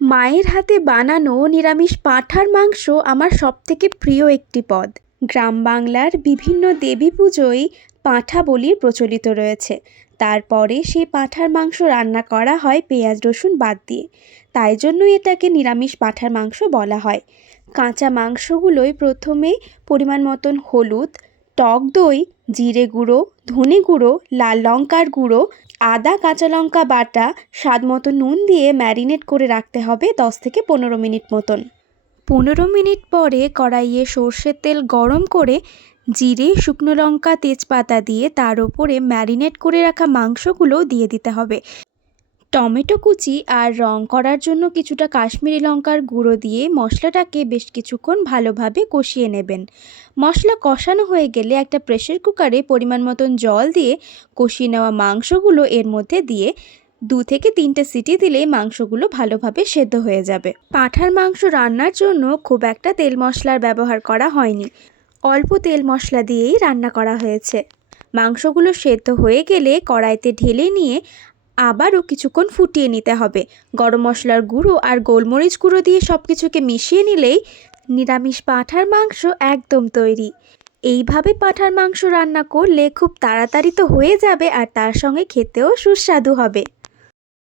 মায়ের হাতে বানানো নিরামিষ পাঁঠার মাংস আমার সবথেকে প্রিয় একটি পদ। গ্রাম বাংলার বিভিন্ন দেবী পুজোয় পাঁঠা বলি প্রচলিত রয়েছে। তারপরে সেই পাঁঠার মাংস রান্না করা হয় পেঁয়াজ রসুন বাদ দিয়ে, তাই জন্য এটাকে নিরামিষ পাঁঠার মাংস বলা হয়। কাঁচা মাংসগুলোয় প্রথমে পরিমাণ মতন হলুদ, টক দই, জিরে গুঁড়ো, ধনে গুঁড়ো, লাল লঙ্কার গুঁড়ো, আদা কাঁচা লঙ্কা বাটা, স্বাদ মতো নুন দিয়ে ম্যারিনেট করে রাখতে হবে 10 থেকে 15 মিনিট মতন। 15 মিনিট পরে কড়াইয়ে সর্ষের তেল গরম করে জিরে, শুকনো লঙ্কা, তেজপাতা দিয়ে তার ওপরে ম্যারিনেট করে রাখা মাংসগুলো দিয়ে দিতে হবে। টমেটো কুচি আর রং করার জন্য কিছুটা কাশ্মীরি লঙ্কার গুঁড়ো দিয়ে মশলাটাকে বেশ কিছুক্ষণ ভালোভাবে কষিয়ে নেবেন। মশলা কষানো হয়ে গেলে একটা প্রেসার কুকারে পরিমাণ মতন জল দিয়ে কষিয়ে নেওয়া মাংসগুলো এর মধ্যে দিয়ে 2 থেকে 3টে সিটি দিলেই মাংসগুলো ভালোভাবে সেদ্ধ হয়ে যাবে। পাঁঠার মাংস রান্নার জন্য খুব একটা তেল মশলার ব্যবহার করা হয়নি, অল্প তেল মশলা দিয়েই রান্না করা হয়েছে। মাংসগুলো সেদ্ধ হয়ে গেলে কড়াইতে ঢেলে নিয়ে আবারও কিছুক্ষণ ফুটিয়ে নিতে হবে। গরম মশলার গুঁড়ো আর গোলমরিচ গুঁড়ো দিয়ে সব কিছুকে মিশিয়ে নিলেই নিরামিষ পাঁঠার মাংস একদম তৈরি। এইভাবে পাঁঠার মাংস রান্না করলে খুব তাড়াতাড়ি তো হয়ে যাবে আর তার সঙ্গে খেতেও সুস্বাদু হবে।